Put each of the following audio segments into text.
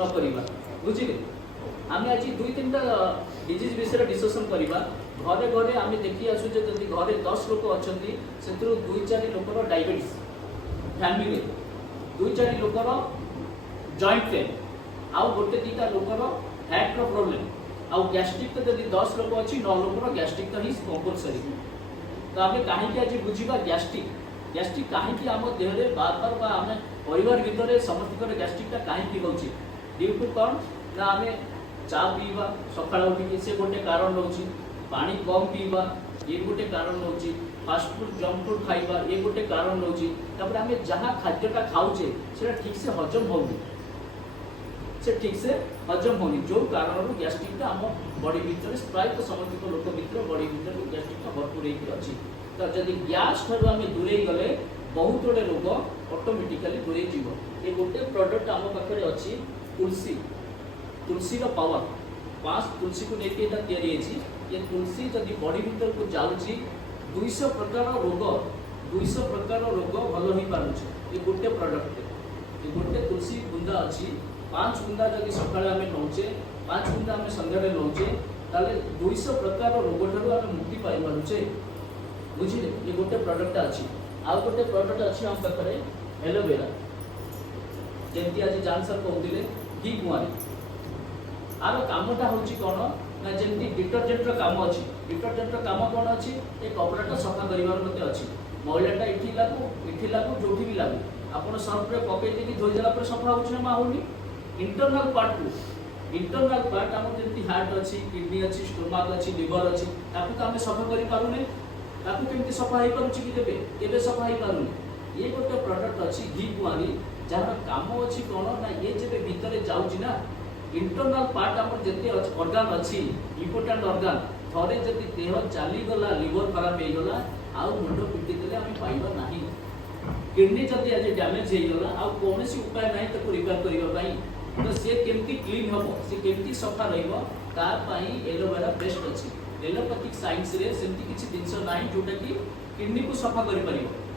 न करिबा बुझिले आम आज दुई तीन डिजीज विषय डिस्कसन करवा घरे घरे आम देखी आसुचे जदि घरे 10 लोक अच्छा से 2-4 लोकर डायबिटीज फैमिली 2-4 लोकर जॉइंट पेन आउ गोटे 2टा लोकर हार्ट प्रोब्लेम आउ गैस्ट्रिक तो जदि 10 लोक अच्छी 9 लोकर गैस्ट्रिक तो ही कंपलसरी तो आम कहीं आज बुझा गैस्ट्रिक कहीं आम देह बार बार आम परिवार भितर समस्त गैस्ट्रिकटा कहीं रोचे ड्यू टू कौन ना आम चा पीवा सकाळ उठिक से गोटे कारण रोचे पानी कम पीवा ये गोटे कारण रोचे फास्ट फूड जंक फूड खाइबा ये गोटे कारण रोचे आम जहाँ खाद्यटा खाऊचे से ठीक से हजम होनी से ठीक से हजम होनी जो कारण गैस्ट्रिकटा आम बॉडी भीतर प्रायतः समस्त लोक भीतर बॉडी भीतर गैस्ट्रिकटा भरपूर होकर अच्छी तो जदि गैस ठार आम दूरे गले बहुत गुड़े रोग ऑटोमेटिकली दूरे जीव ये गोटे प्रोडक्ट आम पाखे अच्छी तुलसी तुलसी पावर 5 तुलसी को लेकर ये तुलसी जदि बॉडी भीतर को जाऊँगी 200 प्रकार रोग 200 प्रकार रोग भल हो पारे ये गोटे प्रोडक्ट ये गोटे तुलसी बुंदा अच्छी 5 बुंदा जदि सकाଳେ आम नौचे 5 बुंदा आम संध्यारे नौचे ताले 200 प्रकार रोग ठार आम मुक्ति पाई पारुचे बुझिले ये गोटे प्रोडक्ट अच्छी आउ गोटे प्रोडक्ट अच्छी आम पाखे एलोवेरा जमी आज जान सर कहते घी कुआरी आर कामटा हूँ कौन ना जमी डिटर्जेंट काम अच्छी डिटर्जेंट काम कौन अच्छी ये कपड़ाटा सफा कर अच्छी मैलाटा इठी लागू जो भी लागू आप सर्फ में पकई धोईदेला सफा होना होनी इंटरनाल पार्ट को इंटरनाल पार्ट आम जमी हार्ट अच्छी किडनी अच्छी स्टोमाक अच्छी लिवर अच्छी ताकू तो आम सफा करें ताकू केमती सफा हो पार्टी कि केवे सफा हो पारुनी ये गोटे प्रोडक्ट अच्छी घी कुआरी जार काम अच्छी कौन ना ये जब भितर जाऊँगी ना इंटरनाल पार्ट आम जिते अर्गान अच्छी इम्पोर्टाट अर्गान थे जब देह चलीगला लिवर खराब होगला आउ मुंड पिटिदेले आम पाइबा ना किडनी जब आज डैमेज होगला आउ कौन उपाय ना रिपेयर करने तो सी केमती क्लीन हम सी केमती सफा रही एलोवेरा बेस्ट अच्छी एलोपैथिक साइंस रे सेमती किसी जिनस ना जोटा कि किडनी को सफा कर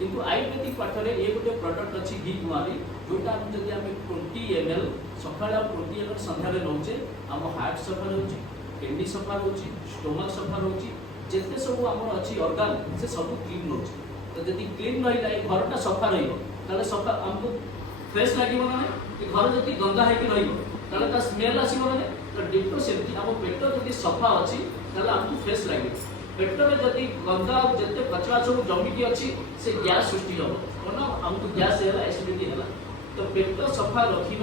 किंतु आयुर्वेदिक पाठरे ये गोटे प्रोडक्ट अच्छी घी कुआरी जोटा जब आम 20 ml सकाळ 20 ml संध्यारे नौचे आम हार्ट सफा रोचे किडनी सफा रोचे स्टोमक सफा रोचे जिते सब आम अच्छी अर्गान से सब क्लीन रोचे तो जब क्लीन रहा है घरटा सफा रहा सफा आमको फ्रेश लगे ना कि घर जब गंदा होकर स्मेल आसो ना तो डिटो से आम पेट जब सफा अच्छी आमको फ्रेश लगे पेट में जब गंदा जिते कचरा सब जमिकी अच्छी से गैस सृष्टि हम कौन आमको गैस है एसिडिटी है तो पेट सफा रखापी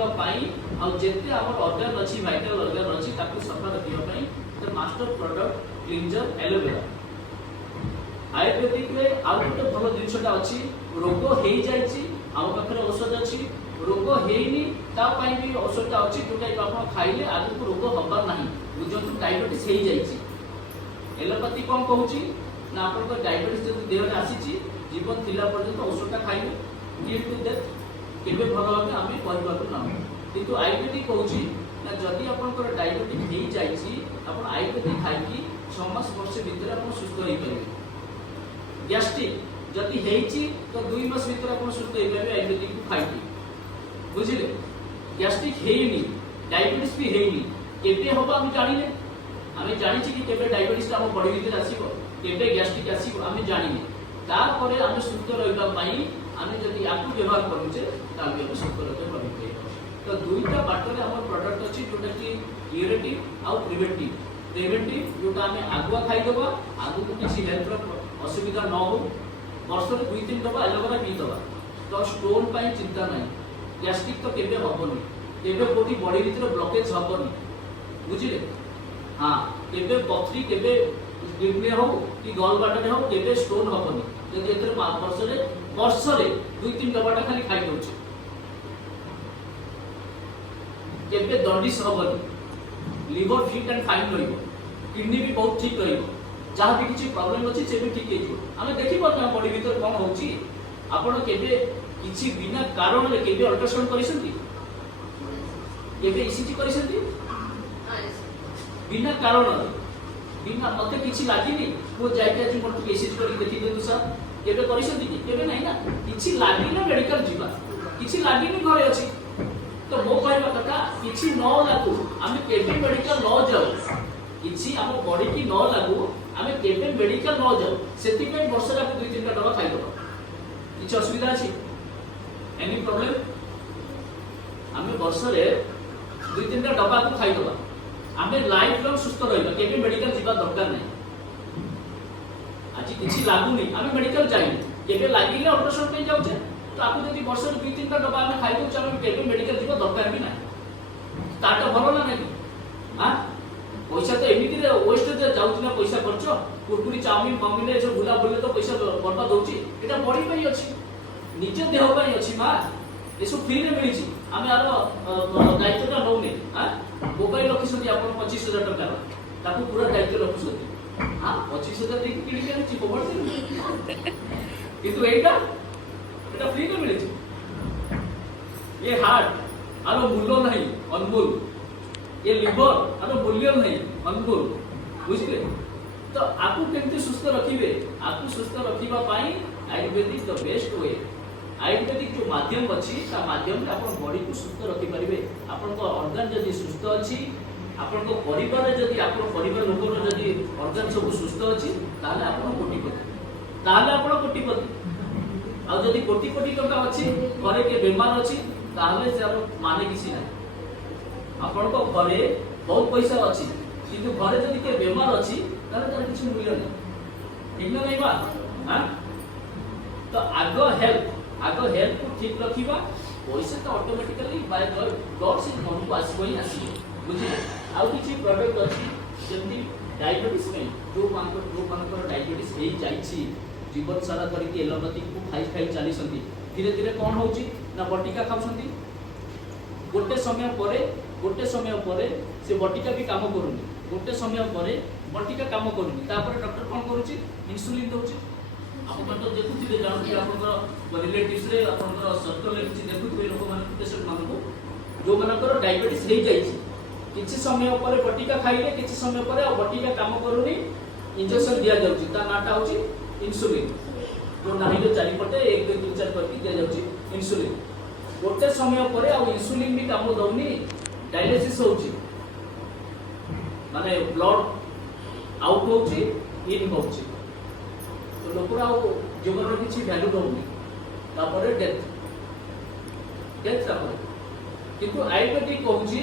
आते आम अर्गान अच्छी वाइटल अर्गान अच्छी सफा रखापी तो master product cleanser aloe vera Ayurvedic में आउ गोटे भल जिनसा अच्छी रोग हो आम पाखे औषध अच्छी रोग होनी भी औषधटा अच्छी जोटा आप खाइले आगे रोग हबार ना बुझे डायबिटीज हो जाए एलोपैथी कौन कहूँ ना आप डायबिटीज जब देह आसी जीवन थिला पर्यंत औषधटा खाइले टू डेथ केवे भल हे आम कहवाक ना किंतु आयुर्वेदिक कहूँ ना जदि आप डायबिटीज हो जाए आप आयुर्वेदिक खाई 6 मास वर्ष भितर आप सुस्थ हो पारे गैस्ट्रिक जदि होती तो 2 मास भितर आप सुस्थ हो पारे आयुर्वेदिक को खाई बुझे गैस्ट्रिक होनी डायबिटीज भी होनी केवे हम आम जाने आम जानी कि केवे डायबिटीज आम बॉडी भीतर आसो केवे गैस्ट्रिक आसो आम जानी तापर आम सुस्थ रही आम जब या व्यवहार करुचे ताकि सुस्थ रही तो 2टा बाटर आम प्रोडक्ट अच्छी जोटा कि क्यूरेटिव आउ प्रिवेंटिव जोटा आम आगुआ खाईदे आगू को किसी हेल्थ असुविधा न हो वर्ष 2-3 दबा एलोवेरा पीदे तो स्टोन पर चिंता ना गैस्ट्रिक तो केवे हेनी केवे कोटी बॉडी भीतर ब्लॉकेज हेनी बुझे हाँ केवे पथरी केवे किडनी हो कि गल बाटर हो केवे स्टोन हेनी जब वर्ष 2-3 डबाटा खाली खाई दे केवे दंडिस हेनी liver fit and fine kidney भी बहुत ठीक जहाँ भी किसी प्रॉब्लम अच्छी से भी ठीक हो देखिए बॉडी भीतर कौन होपण के बिना कारण केवे अल्ट्रासाउंड कर इसीजी कर बिना कारण बिना मत कि लगे मुझे मोर इसीजी कर देखी दिखाँ सर केवे कर ना कि लगे मेडिकल जावा कि लगे घरे अच्छी तो मो कहवा कथा कि किछि न लागू आमे केबे मेडिकल न जाऊ किछि हम बॉडी की न लागू आमे केबे मेडिकल न जाऊ सेति पे वर्ष रे 2-3 टा दवा खाइ दबा किछि असुविधा अछि एनी प्रॉब्लम आमे वर्ष रे 2-3 टा दवा को खाइ दबा आमे लाइफ लॉन्ग सुस्थ रहबा केबे मेडिकल जिबा दरकार नै आज किछि लागू नै आमे मेडिकल जाई केबे लागिले ऑपरेशन पे जाउ छे तो आपको जदि वर्ष रे 2-3 टा दवा आमे खाइ दउ चलो केबे मेडिकल जिबा दरकार भी नै ताटा भरो ना नै हां पैसा तो एमिति रे वेस्ट जे जाउछ ना पैसा खर्च कुरकुरी चाउमिन माउमिन ए जो भुला बोले तो पैसा बर्बाद होउची एटा बॉडी पई अछि निज देह पई अछि मां एसु फ्री रे मिली छी आमे आरो दायित्वटा नौ नै हां मोबाइल रखिसथि आपण 25000 टका ताकू पूरा दायित्व रखिसथि हां 25000 देखि किनि के अछि पबड़ किंतु एटा फ्री रे मिली छी ये हार्ट आरो मूल्य नहीं अनमोल ये लिवर आरो मूल्य नहीं अनमोल बुझिले तो आपु केमति सुस्थ रखिबे आपु सुस्थ रखिबा पाई Ayurvedic the best way Ayurvedic जो माध्यम अछि ता माध्यम रे आपण बॉडी को सुस्थ रखि परिबे आपण को ऑर्गन जदी सुस्थ अछि आपण को परिवार रे जदी आपण परिवार लोक रो जदी ऑर्गन सब सुस्थ अछि ताले आपण कोटिपति ताले आपण कोटिपति आ जदी कोटि कोटि टका अछि घरे के बीमार अछि ताले से माने किसी ना आपण को घरे बहुत पैसा अछि किंतु घरे जदी के बीमार अछि ताले तार किछ मूल्य नै ठीक ना नहीं बा हां तो आगो हेल्थ को ठीक रखिबा पैसा तो ऑटोमेटिकली बाय गॉड से मन को आसी होई आसी बुझी आ किछ प्रोडक्ट अछि जेमति डायबिटीज में जो मानकर डायबिटीज हे जाईछि जीवन सारा करके एलोपैथिक को खाई खाई चली संती धीरे धीरे कौन होउची ना बटिका खाउसंती गोटे समय परे से बटिका भी काम करूनी गोटे समय परे बटिका काम करूनी तापर डॉक्टर कौन करूची इंसुलिन दोची आपण तो देखुथिबे जानथि आपनकर रिलेटिव्स रे आपनकर सर्कल रे किछि देखुथिबे लोक मान पेशेंट मान को जो मानकर डायबिटीज हे जाईछि किछि समय परे बटिका खाइले किछि समय परे बटिका काम करूनी इंजेक्शन दिया जाउची ता नाटा होची इंसुलिन जो नाही जो चारिपटे 1 2 3 4 करके दिया जाउची इंसुलिन गोटे समय परे आ इंसुलिन भी काम दउनी डायलिसिस होउची माने ब्लड आउट होउची इन होउची तो लोकरा जीवन रो किछि वैल्यू दउनी तापर डेथ तापर किंतु आयुर्वेदिक कहूची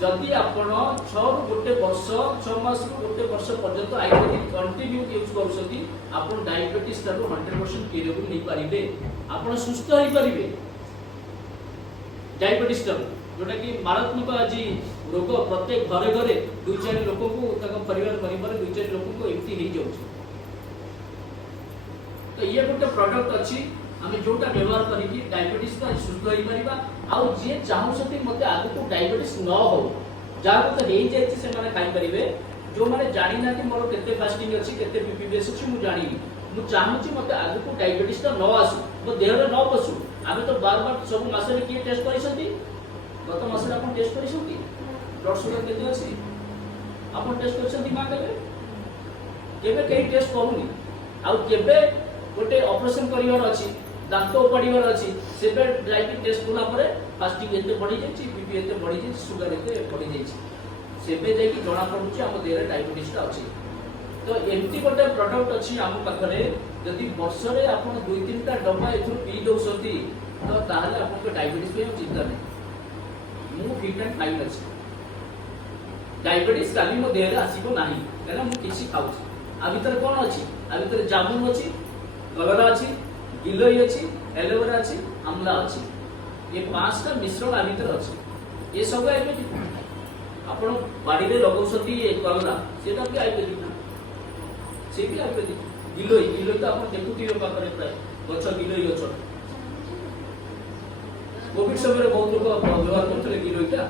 जदि आपण 6 रु गोटे वर्ष 6 मास रु गोटे वर्ष पर्यंत आयुर्वेदिक कंटिन्यू यूज करसथि आपण डायबिटीज तारो 100% क्यूरेबल नै पारिबे आपण सुस्थ होई पारिबे डायबिटीज तारो जोटा कि मारात्मक आज रोग प्रत्येक घरे घरे 2-4 लोक को तक परिवार 2-4 लोक को एमती हे जाउछ तो ये गोटे प्रोडक्ट अछि हमें जोटा व्यवहार करिकि डायबिटीज का सुस्थ होई परिबा आ जे चाहउसथि मते आगु को डायबिटीज न हो जाको तो हे जेछि से माने खाइ परिबे जो माने जानि ना कि मोर केते फास्टिंग अछि केते पीपीबीएस अछि मु जानि मु चाहूछि मते आगु को डायबिटीज ता न आसु मो देह रे न पसु आमे तो बार बार सब मास रे की टेस्ट करिसथि गत मास रे आपण टेस्ट करिसथि ब्लड शुगर केते अछि आपण टेस्ट करिसथि मा केबे केही टेस्ट करूनी आ केबे गोटे ऑपरेशन करिवार अछि दांत उपाड़ीवार अछि सेबे डायबिटीज टेस्ट होला परे फास्टिंग एते बढ़ी जायछि बीपी एते बढ़ी जायछि शुगर एते बढ़ी जायछि सेबे जाय कि जणा पडुछि हम देह रे डायबिटीज ता अछि तो एमती गोटे प्रोडक्ट अछि हम पाखरे यदि वर्ष रे आपण 2-3 टा डब्बा एथु पी दउसथि तो ताहले आपण को डायबिटीज पे चिंता नै मु फिट एंड फाइन अछि डायबिटीज काली मो देह रे आसीबो नाही कारण मु किछि खाउछि आ भीतर कोन अछि आ भीतर जामुन अछि कलरा अछि गिलोई अछि एलोवेरा अछि आमला अछि ये पांचटा मिश्रण आ भीतर अछि ये सब आयुर्वेदिक आपण बाड़ी रे लगौसथि कलरा सेटा भी आयुर्वेदिक से भी आयुर्वेदिक गिलोई तो आपण देखुथिबे पाखरे प्राय गछ गिलोई गछ कोविड समय बहुत लोग व्यवहार करथले गिलोईटा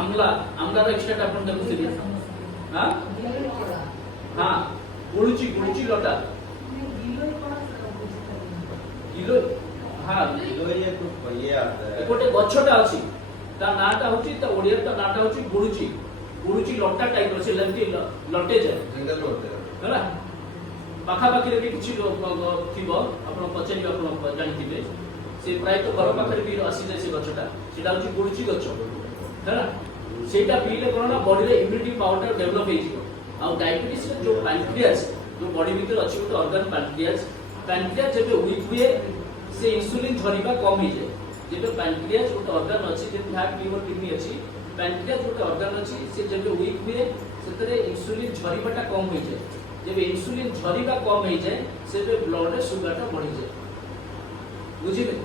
आमला एक्सट्रा आपण देखुथिबे हां हां गुळुची लटा गिलोई हां गिलोई को ये आता है गोटे गछटा अछि ता नाटा होची ता ओडिया ता नाटा होची गुळुची लटा टाइप रो से लंती लटे जे जंगल लटे हला पाखा पाखी रे किछि थिबो आपण पचरी आपण जानिथिबे से प्राय तो घर पाखरे भी आसी जे से गछटा सेटा होची गुळुची गछ है ना सेटा पीले कोन ना बॉडी रे इम्यूनिटी पावर डेवलप हे जिवो आ डायबिटीज रे जो पैनक्रियास जो बॉडी भीतर अछि तो ऑर्गन पैनक्रियास पैनक्रियास जब वीक हुए से इंसुलिन झरिबा कम हे जाय जब पैनक्रियास जो ऑर्गन अछि जे फैट लिवर किडनी अछि पैनक्रियास जो ऑर्गन अछि से जब वीक हुए सेतरे इंसुलिन झरिबाटा कम हो जाय जब इंसुलिन झरिबा कम हो जाय से ब्लड रे शुगरटा बढ़ी जाय बुझिले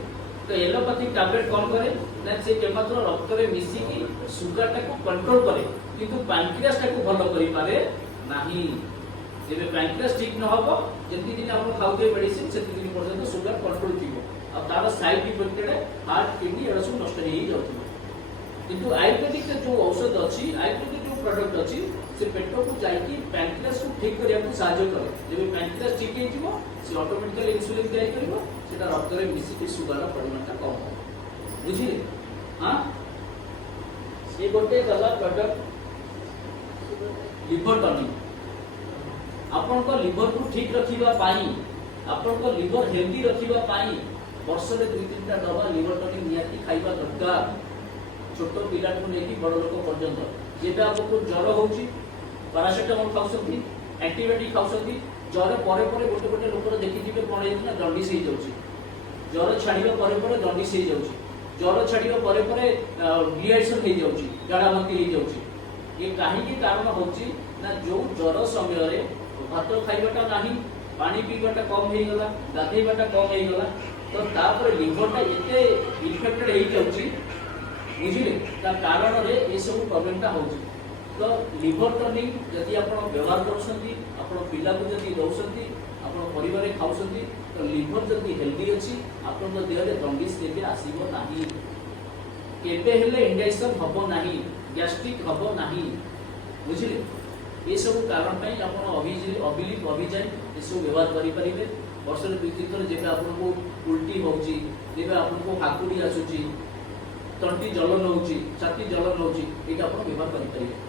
तो एलोपैथिक टैबलेट कौन करे ना से केमात्र रक्त रे मिसी की शुगर टा को कंट्रोल करे किंतु पैनक्रियास टा को भलो करि पारे नाही जेबे पैनक्रियास ठीक न होबो जति दिन आपण खाउते मेडिसिन सेति दिन पर्यंत शुगर कंट्रोल थिबो आ तार साइड इफेक्ट रे हार्ट किडनी एडा सब नष्ट हे जाउथि किंतु आयुर्वेदिक के जो औषध अछि आयुर्वेदिक जो प्रोडक्ट अछि से पेट को जाई कि पैनक्रियास को ठीक करिया को सहायता करे जेबे पैनक्रियास ठीक हे जिवो से ऑटोमेटिकली इंसुलिन तैयार करिवो सेटा रक्त रे मिसी की शुगर रा परिमाणटा कम हो बुझिले हां से गोटे गला प्रोडक्ट लिवर टनिक आपन को लिवर को ठीक रखिबा पाई आपन को लिवर हेल्दी रखिबा पाई वर्ष रे 2-3 टा दवा लिवर टनिक नियाती खाइबा दरकार छोट पिला को लेकी बड़ लोक पर्यंत जेबे आपको ज्वर होउची पैरासिटामोल खाउसंती एंटीबायोटिक खाउसंती ज्वर परे परे गोटे गोटे लोकर देखि दिबे कोन हे ना जॉन्डिस हे जाउची ज्वर छाड़िबा परे परे जॉन्डिस हे जाउची ज्वर छाड़िबा परे परे डिहाइड्रेशन हे जाउची झाड़ाबांती हे जाउची ये काहे के कारण होउची ना जो ज्वर समय रे भात खाइबाटा नाही पानी पीबाटा कम हे गला गाधैबाटा कम हे गला तो तापर लिवरटा एते इन्फेक्टेड हे जाउची बुझिले ता कारण रे ए सब प्रॉब्लमटा होउची तो लिवर टनिक जदि आपण व्यवहार करसंती आपण पिला को जदि दउसंती आपण परिवार रे खाउसंती तो लिवर जदि हेल्दी अछि आपण को देह रे जॉन्डिस केबे आसीबो नाही केबे हेले इंडाइजेशन हबो नाही गैस्ट्रिक हबो नाही बुझिले ए सब कारण पई आपण अबिलिप अभिजाय ए सब व्यवहार करि परिबे वर्ष रे 2-3 थर जेबे आपण को उल्टी होउची जेबे आपण को हाकुडी आसुची तंटी जलन होउची छाती जलन होउची एटा आपण व्यवहार करि परिबे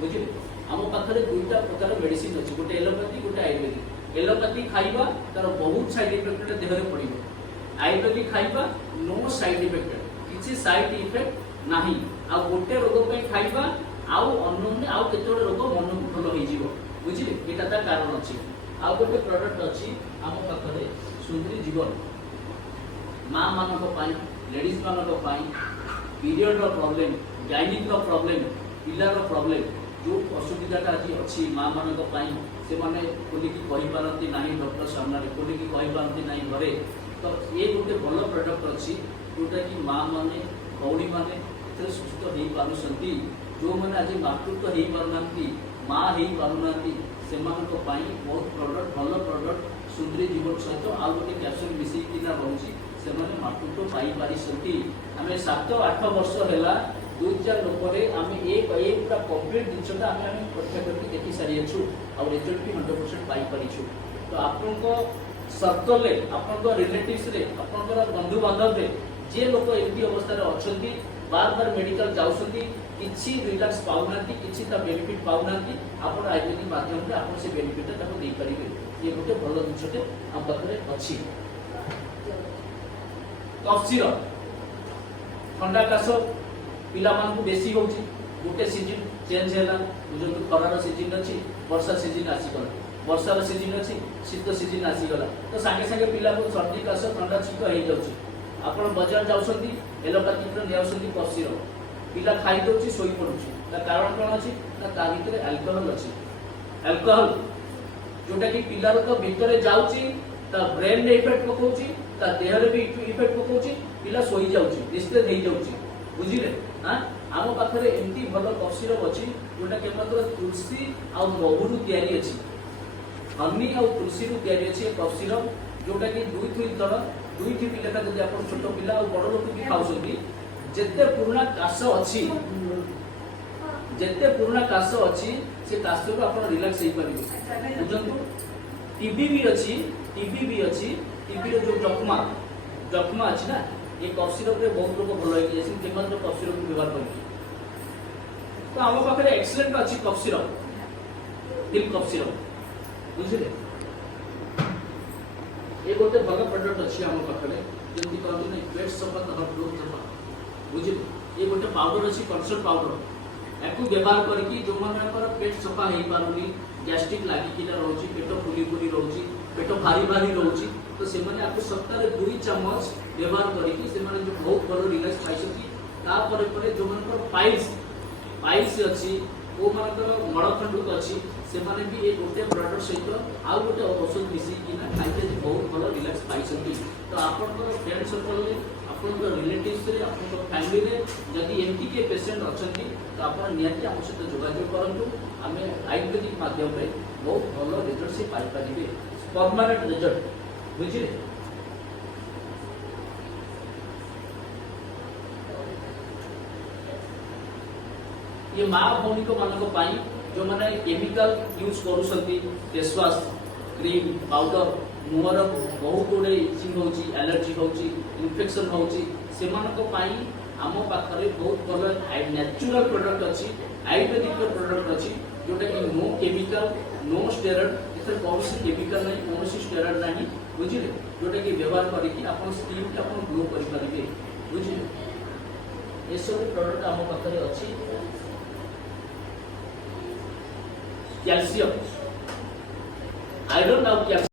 बुझिले हम पाखरे दुईटा प्रकार मेडिसिन अछि गोटे एलोपैथी गोटे आयुर्वेदिक एलोपैथी खाइबा तार बहुत साइड इफेक्ट देह रे पड़िबो आयुर्वेदिक खाइबा नो साइड इफेक्ट किछि साइड इफेक्ट नाही आ गोटे रोग पे खाइबा आउ अन्य आउ केतोडे रोग मन भलो होई जिवो बुझिले एटा ता कारण अछि आ गोटे प्रोडक्ट अछि हम पाखरे सुंदरी जीवन मां मानक पाई लेडीज मानक पाई पीरियड रो प्रॉब्लम गाइनिक रो प्रॉब्लम पिला रो प्रॉब्लम जो असुविधाटा आज अच्छी माँ मान से मैंने खोलिकी कहीपारती ना डॉक्टर सामने खोलिकी कहीपारती ना घरे तो ये गोटे भल प्रोडक्ट अच्छी जोटा कि माँ मैंने भौणी मैंने सुस्थ हो पार्टी जो मैंने आज मातृत्व हो पारना माँ हो पारना से बहुत प्रोडक्ट भल प्रोडक्ट सुंदरी जीवन सहित आउ गोटे कैप्सूल मिसिकिना रोचे से मातृत्व पाई आम 7-8 वर्ष है 2-4 लोक आम एक पूरा कम्प्लीट जिनसा आम परीक्षा करके देखी सारी अच्छु आ रिजल्ट भी 100% पाई तो आपण सर्कल आपण रिलेटिव्स आपण बंधु बांधव जे लोक एमती अवस्था अच्छा बार बार मेडिकल जाऊँगी किसी रिलैक्स पाऊना किसी बेनिफिट पाऊना आप आयुर्वेदिक माध्यम आप से बेनिफिटा दे पारे ये गोटे भल जिनसे आम पाखे अच्छी कफ सिरप ठंडा काश पिला मानकु बेसी होची गोटे सीजन चेंज हैला जो खरार सीजन अछि वर्षा सीजन आसीगला वर्षार सीजन अछि शीत सीजन आसीगला तो संगे संगे पिला को सर्दी काश ठंडा छिक हो जाउची आपण बाजार जाउसंती एलोपैथिक रो नियाउसंती कफ सिरप पिला खाई दोची सोई पडुची ता कारण कोन अछि ना ता भितरे अल्कोहल अछि अल्कोहल जोटा कि पिला रो तो भितरे जाउची ता ब्रेन रे इफेक्ट पकोची ता देह रे भी इफेक्ट पकोची पिला सोई जाउची डिस्ट्रेस हे जाउची बुझिले हां आम पाखरे एमती भल कफ सिरप अछि जोटा केमात्र तुलसी आ महुरु तयारी अछि हनी आ तुलसी रु तयारी अछि कफ सिरप जोटा कि 2-3 थर 2 लेखा जदि आप छोट पिला आ बड़ लोक भी खाउसंती जेते पुराना काश अछि जेते पुराना काश अछि से काश रो आप रिलैक्स हे परिबे बुझंतु टीबी भी अछि टीबी रो जो जख्मा अछि ना ये कफ सिरप रे बहुत लोग भल होई जैसे केमात्र कफ सिरप व्यवहार करके तो हम पाखरे एक्सीलेंट अछि कफ सिरप हिल कफ सिरप बुझिले ये गोटे भल प्रोडक्ट अछि हम पाखरे जल्दी कहबो नै पेट सफा हर रोग सफा बुझिले ये गोटे पाउडर अच्छी कनसर्ट पाउडर या व्यवहार करके जो मानकर पेट सफा हो पारुनी गैस्ट्रिक लगिक रोचे पेट फुली फुली रोचे पेट भारी भारी रोचे तो से सप्ताह 2 चम्मच व्यवहार करके बहुत भल रिलैक्स पाई जो मानकर पाइल्स अच्छी वो मानकर मलखंडुक अच्छी से भी ये गोटे प्रडक्ट सहित आउ गोटे औषध मिसिकिना खाई बहुत भल रिलैक्स पाई तो आपंकर फ्रेंड सर्कल आप रिलेटिव्स आप फैमिली जदि एमती किए पेसेंट अच्छा तो आप निहाती आम सहित जोगाजोग करूँ आम आयुर्वेदिक माध्यम बहुत भल रिजल्ट से पाइपर परमानेंट रिजल्ट बुझे। ये माँ भौणी मान जो मैंने केमिकल यूज करुँच फेस वाश क्रीम पाउडर मुहर बहुत गुड़े इचिंग हो एलर्जी हो इन्फेक्शन हो आम पाखे बहुत भल नेचुरल प्रोडक्ट अच्छी आयुर्वेदिक प्रोडक्ट अच्छी जोटा कि नो केमिकल नो स्टेरॉइड इधर कौन केमिकल ना कौन स्टेरॉइड ना बुझे जोटा कि व्यवहार करके आप स्किन के आप ग्लो करेंगे बुझे ये सब प्रोडक्ट आम पाखे अच्छी। कैल्शियम आयरन और कैल्शियम